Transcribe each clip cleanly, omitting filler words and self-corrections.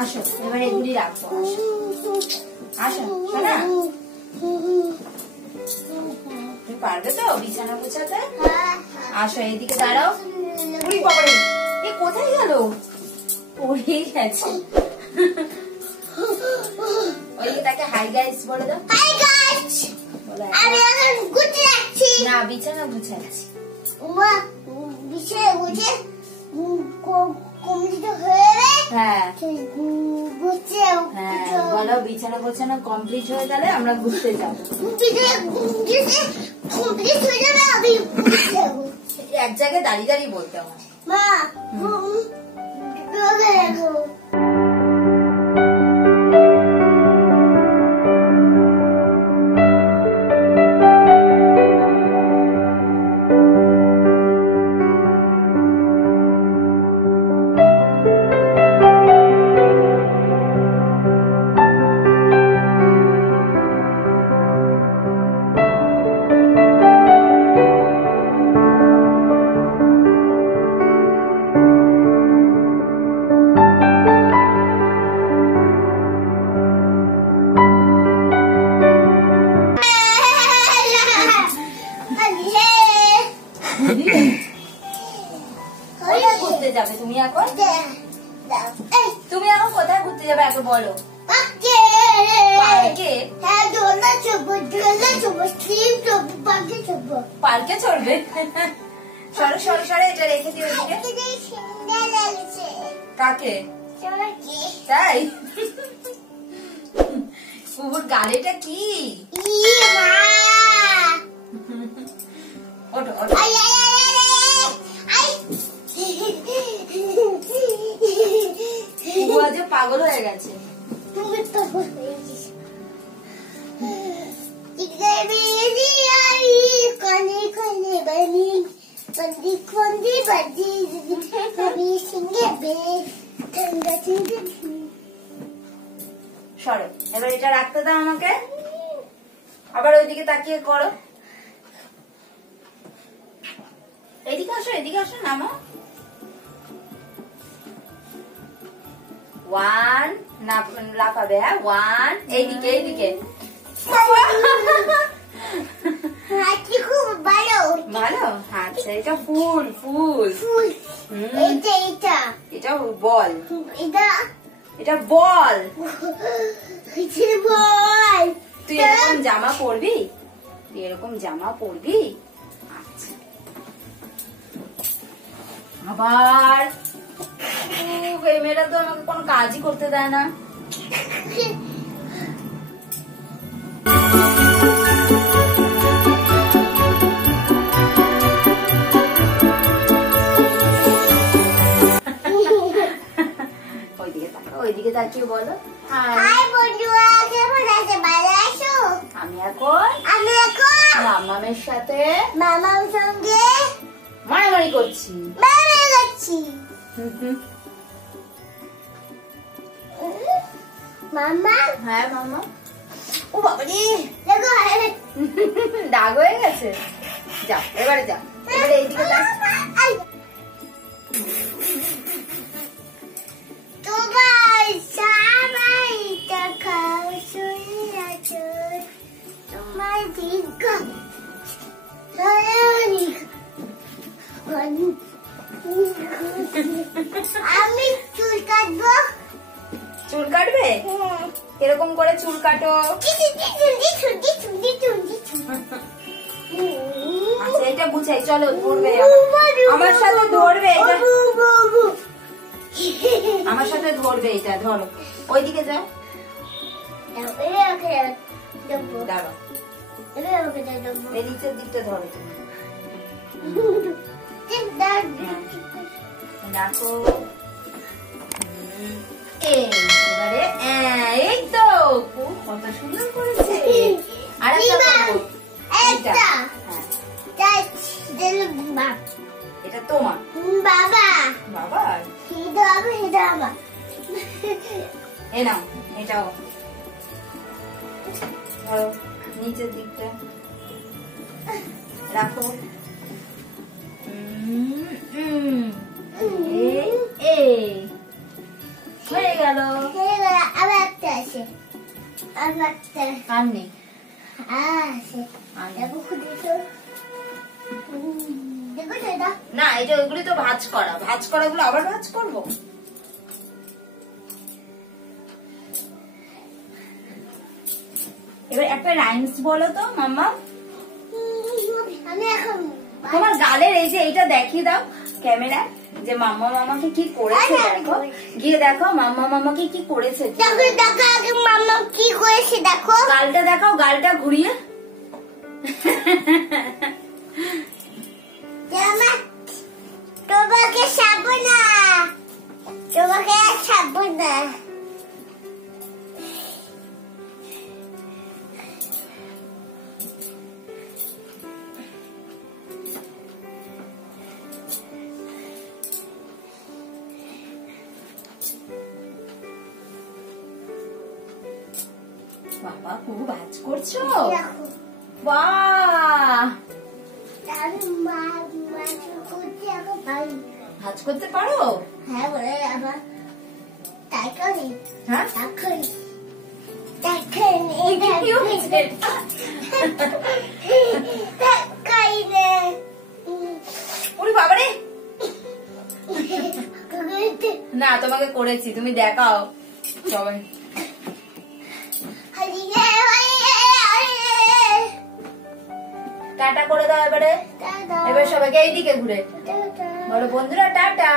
আসো এবার এগুলি রাখবো। আসো শোনা, তুমি পারবে তো বিছানা গোছাতে? আসো এইদিকে দাঁড়াও। উড়ি বাবারে, এ কোথায় গেল? পড়ে গেছে। ওই তাকে হাই গাইস বলে দাও। Hi guys. আমি এখন গুছাচ্ছি। না, বিছানা গুছাচ্ছি। ওমা, বিছানা গুছে কমপ্লিট হয়ে গেলে হ্যাঁ গুছাও। হ্যাঁ বলো, বিছানা গোছানো কমপ্লিট হয়ে গেলে আমরা ঘুরতে যাব। কমপ্লিট হয়ে যাবে আমি গুছাবো। এক জায়গায় দাঁড়িয়ে দাঁড়িয়ে বলতে হয়। মা দেখো যাবে তুমি এখন? তুমি এখন কোথায় ঘুরতে যাবে আগে বলো। পার্কে চড়বে? সরে সরে সরে, এটা রেখে দিও। কাকে? তাই? কুকুর গাড়িটা কি? ওঠো ওঠো। পাগল হয়ে গেছে। সরো, এবার এটা রাখতে দাও আমাকে। আবার ওইদিকে তাকিয়ে করো। এদিকে আসো, এদিকে আসো, নামো। 1 লাফাবে। হ্যাঁ 1, এইদিকে এইদিকে। খুব ভালো ভালো। আচ্ছা, এটা ফুল ফুল। এটা বল। এটা বল। তুই এরকম জামা পরবি? তুই এরকম জামা পরবি? আচ্ছা, আবার এই মেয়েটা তো আমাকে কোনো কাজই করতে দেয় না। ওইদিকে তাকিয়ে বলো হাই বন্ধুরা, কেমন আছো? ভালো আছো? আমি এখন মামামের সাথে মামার সঙ্গে মারামারি করছি। মামা? হ্যাঁ মামা। ও বাবারে, দাগ হয়ে গেছে। যা এবারে যা, এবারে এইদিকে যা। তোমার সবাই টাকা শুনে আছে, তোমার দিক আমি চুল কাটবো। চুল কাটবে? এরকম করে চুল কাটো। আচ্ছা, এটা বুঝাই। চলো ধরবে, আমার সাথে ধরবে, আমার সাথে ধরবে। এটা ধরো, ওইদিকে যাও। দাঁড়াও, এই নিচের দিকটা ধরো তুমি। দেখো, এবারে এই তো কত সুন্দর করেছে। আর এটা তোমার বাবা। বাবা এ নাও এটাও ধরো নিচের দিকটা রাখো। হয়ে গেল। আবার একটা আছে, কার নেই না, এটা ওইগুলি তো ভাজ করা, ভাজ করা গুলো আবার ভাজ করবো। এবার একটা রাইমস বলো তো মাম্মা। তোমার গালের এই যে এইটা দেখিয়ে দাও ক্যামেরা, যে মাম্মা মামাকে কি করেছে দেখো, গিয়ে দেখো মাম্মা মামাকে কি করেছে, মাম্মা কি করেছে দেখো, গালটা দেখাও, গালটা ঘুরিয়ে। তোমাকে ছাড়বো না, তোমাকে ছাড়বো না। বাবা খুব ভাজ করছো, বাহ ভাজ করতে পারো? হ্যাঁ বলে আবার তাই করি, হ্যাঁ করি বাবারে না, তোমাকে করেছি, তুমি দেখাও সবাই। টাটা করে দাও এবারে, এবার সবাইকে এইদিকে ঘুরে বলো বন্ধুরা টাটা,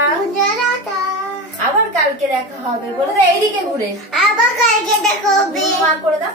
আবার কালকে দেখা হবে বলে দাও, এইদিকে ঘুরে আবার কালকে দেখা হবে করে দাও।